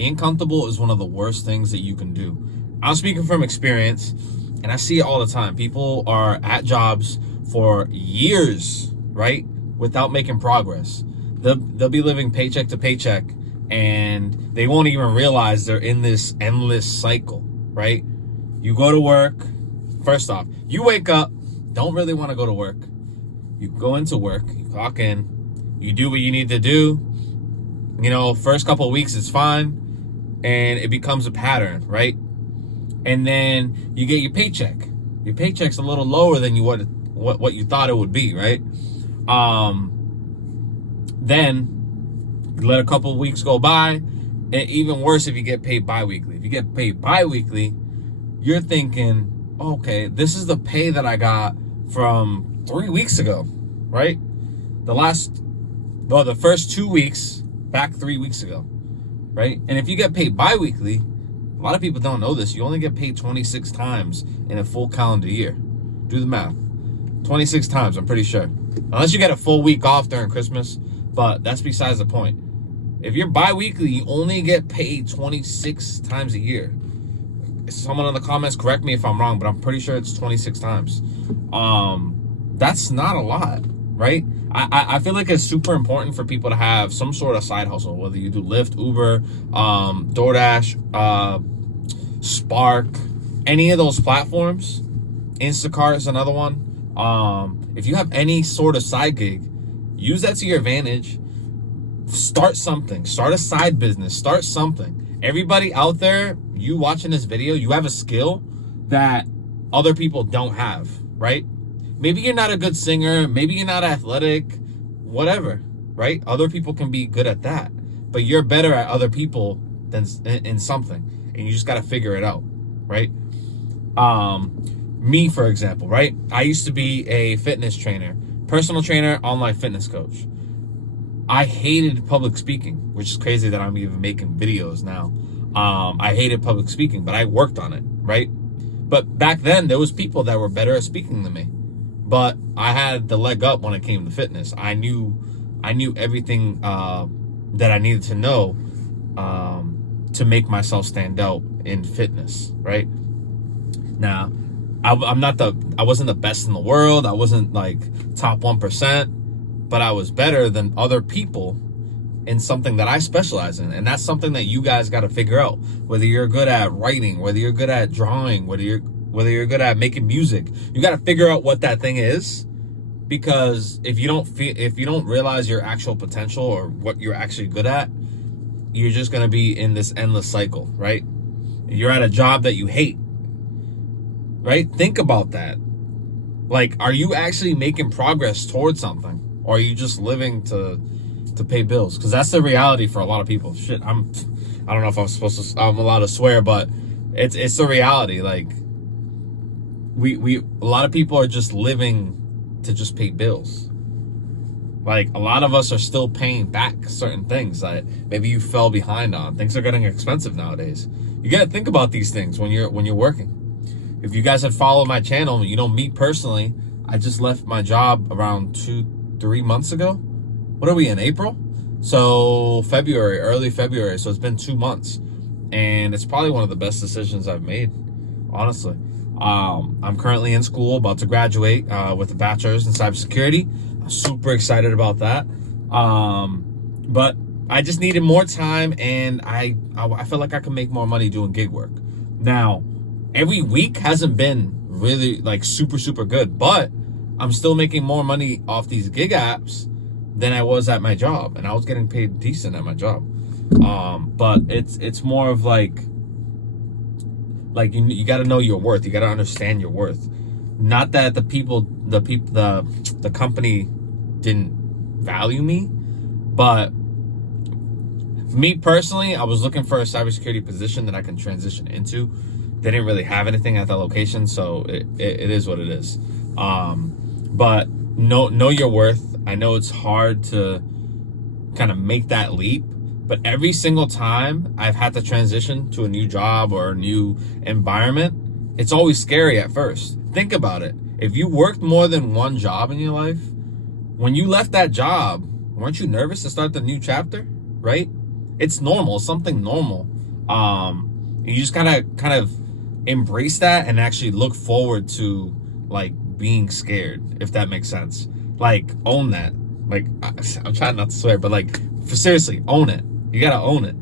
Being comfortable is one of the worst things that you can do. I'm speaking from experience, and I see it all the time. People are at jobs for years, right, without making progress. They'll be living paycheck to paycheck, and they won't even realize they're in this endless cycle, right? You go to work. First off, you wake up, don't really want to go to work. You go into work, you clock in, you do what you need to do. First couple of weeks is fine, and it becomes a pattern, right? And then you get your paycheck. Your paycheck's a little lower than what you thought it would be, right? Then you let a couple of weeks go by, and even worse if you get paid bi-weekly. If you get paid bi-weekly, you're thinking, okay, this is the pay that I got from 3 weeks ago, right? The first 2 weeks back 3 weeks ago, right? And if you get paid bi-weekly, a lot of people don't know this. You only get paid 26 times in a full calendar year. Do the math. 26 times, I'm pretty sure. Unless you get a full week off during Christmas, but that's besides the point. If you're bi-weekly, you only get paid 26 times a year. Someone in the comments, correct me if I'm wrong, but I'm pretty sure it's 26 times. That's not a lot, right? I feel like it's super important for people to have some sort of side hustle, whether you do Lyft, Uber, DoorDash, Spark, any of those platforms. Instacart is another one. If you have any sort of side gig, use that to your advantage. Start something. Start a side business. Start something. Everybody out there, you watching this video, you have a skill that other people don't have, right? Maybe you're not a good singer. Maybe you're not athletic, whatever, right? Other people can be good at that, but you're better at other people than in something, and you just got to figure it out, right? Me, for example, right? I used to be a fitness trainer, personal trainer, online fitness coach. I hated public speaking, which is crazy that I'm even making videos now. I hated public speaking, but I worked on it, right? But back then, there was people that were better at speaking than me. But I had the leg up when it came to fitness. I knew everything that I needed to know to make myself stand out in fitness, right? Now, I wasn't the best in the world. I wasn't like top 1%, but I was better than other people in something that I specialize in. And that's something that you guys got to figure out. Whether you're good at writing, whether you're good at drawing, whether you're good at making music, you got to figure out what that thing is. Because if you don't realize your actual potential or what you're actually good at, you're just going to be in this endless cycle, right? You're at a job that you hate, right? Think about that. Like, are you actually making progress towards something? Or are you just living to pay bills? Because that's the reality for a lot of people. Shit, I don't know if I'm allowed to swear, but it's the reality. Like, a lot of people are just living to just pay bills. Like, a lot of us are still paying back certain things that maybe you fell behind on. Things are getting expensive nowadays. You got to think about these things when you're working. If you guys have followed my channel, me personally, I just left my job around 2-3 months ago. What are we in, April? So early February. So it's been 2 months, and it's probably one of the best decisions I've made, honestly. I'm currently in school, about to graduate with a bachelor's in cybersecurity. I'm super excited about that. But I just needed more time, and I feel like I can make more money doing gig work. Now, every week hasn't been really like super good, but I'm still making more money off these gig apps than I was at my job, and I was getting paid decent at my job. But it's more of like you got to know your worth. You got to understand your worth. Not that the company didn't value me, but me personally, I was looking for a cybersecurity position that I can transition into. They didn't really have anything at that location, so it is what it is. But know your worth. I know it's hard to kind of make that leap, but every single time I've had to transition to a new job or a new environment, it's always scary at first. Think about it. If you worked more than one job in your life, when you left that job, weren't you nervous to start the new chapter, right? It's normal. It's something normal. You just gotta kind of embrace that and actually look forward to like being scared, if that makes sense. Like own that. Like I'm trying not to swear, but like seriously, own it. You gotta own it.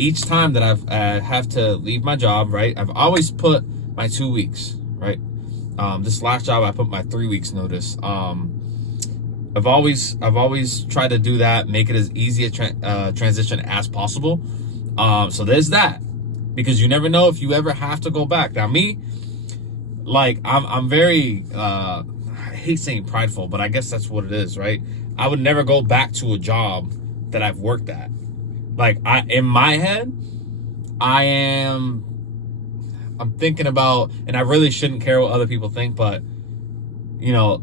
Each time that I've have to leave my job, right? I've always put my 2 weeks, right? This last job I put my 3 weeks notice. I've always tried to do that, make it as easy a transition as possible. So there's that, because you never know if you ever have to go back. Now me, like I'm very I hate saying prideful, but I guess that's what it is, right? I would never go back to a job that I've worked at. Like in my head, I'm thinking about, and I really shouldn't care what other people think, but you know,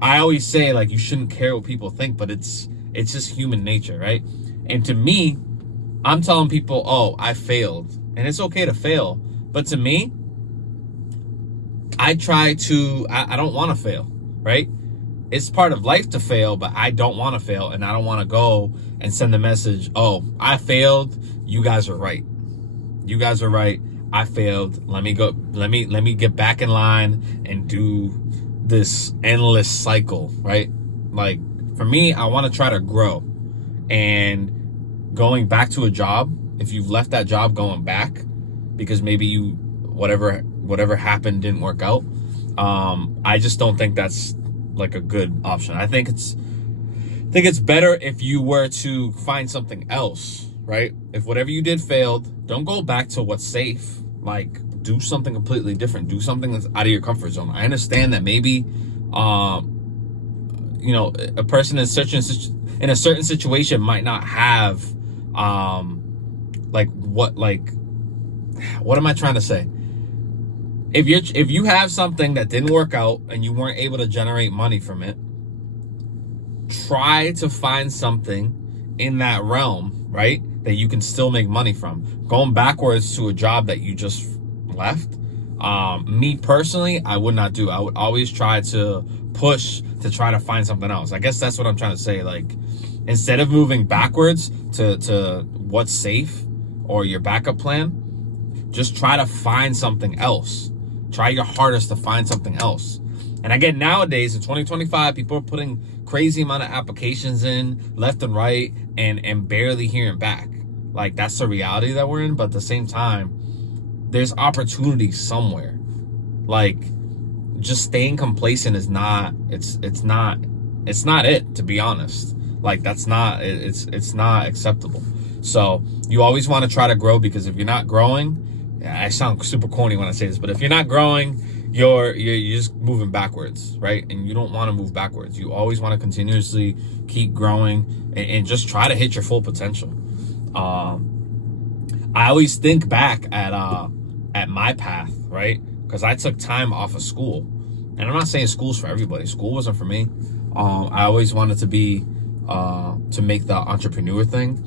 I always say like you shouldn't care what people think, but it's just human nature, right? And to me, I'm telling people, oh, I failed, and it's okay to fail, but to me, I don't want to fail, right? It's part of life to fail, but I don't want to fail, and I don't want to go and send the message, oh, I failed, you guys are right. You guys are right. I failed. Let me go. Let me get back in line and do this endless cycle, right? Like for me, I want to try to grow, and going back to a job, if you've left that job going back because maybe whatever happened didn't work out, I just don't think that's like a good option. I think it's better if you were to find something else, right? If whatever you did failed, don't go back to what's safe. Like do something completely different. Do something that's out of your comfort zone. I understand that maybe, a person in a certain situation might not have, what am I trying to say? If you have something that didn't work out and you weren't able to generate money from it, try to find something in that realm, right, that you can still make money from. Going backwards to a job that you just left, me personally, I would not do. I would always try to push to try to find something else. I guess that's what I'm trying to say. Like, instead of moving backwards to what's safe or your backup plan, just try to find something else. Try your hardest to find something else. And again, nowadays in 2025, people are putting crazy amount of applications in left and right and barely hearing back. Like, that's the reality that we're in. But at the same time, there's opportunity somewhere. Like, just staying complacent is not, it's not it, to be honest. Like, that's not, it's not acceptable. So you always want to try to grow, because if you're not growing, I sound super corny when I say this, but if you're not growing, you're just moving backwards, right? And you don't want to move backwards. You always want to continuously keep growing and just try to hit your full potential. I always think back at my path, right? Because I took time off of school, and I'm not saying school's for everybody. School wasn't for me. I always wanted to be to make the entrepreneur thing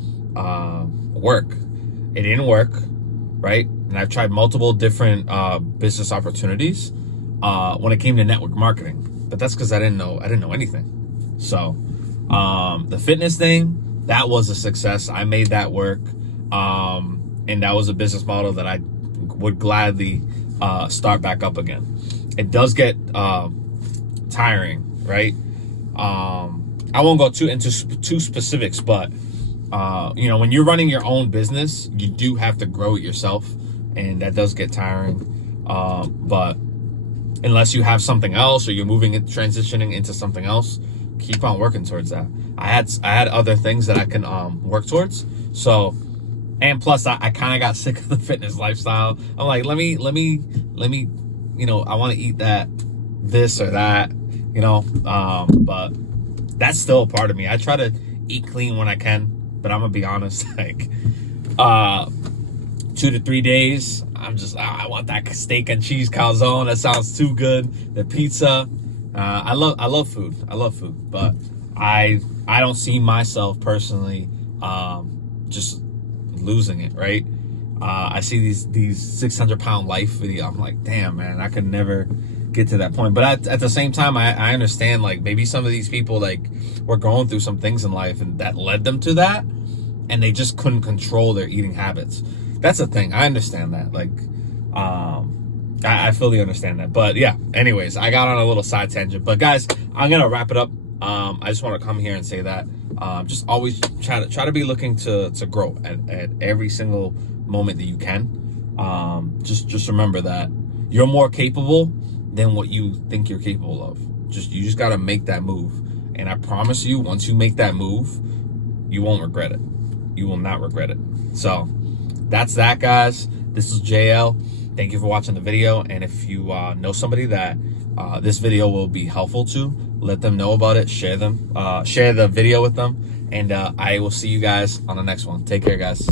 work. It didn't work, right? And I've tried multiple different business opportunities when it came to network marketing, but that's because I didn't know anything. So the fitness thing, that was a success. I made that work, and that was a business model that I would gladly start back up again. It does get tiring, right? I won't go into specifics, but when you're running your own business, you do have to grow it yourself, and that does get tiring. But unless you have something else, or you're transitioning into something else, keep on working towards that. I had other things that I can work towards. So, and plus I kind of got sick of the fitness lifestyle. I'm like, let me, I want to eat this or that, but that's still a part of me. I try to eat clean when I can, but I'm gonna be honest, like 2 to 3 days, I'm just, I want that steak and cheese calzone. That sounds too good. The pizza. I love food. But I don't see myself personally just losing it, right? I see these 600-pound life video. I'm like, damn, man, I could never get to that point. But at the same time, I understand, like, maybe some of these people, like, were going through some things in life and that led them to that. and they just couldn't control their eating habits. That's the thing. I understand that. Like, I fully understand that. But yeah, anyways, I got on a little side tangent. But guys, I'm gonna wrap it up. I just want to come here and say that just always try to be looking to grow at every single moment that you can. Just remember that you're more capable than what you think you're capable of. You just got to make that move. And I promise you, once you make that move, you won't regret it. You will not regret it. So that's that, guys. This is JL. Thank you for watching the video. And if you know somebody that this video will be helpful to, let them know about it. Share the video with them. And I will see you guys on the next one. Take care, guys.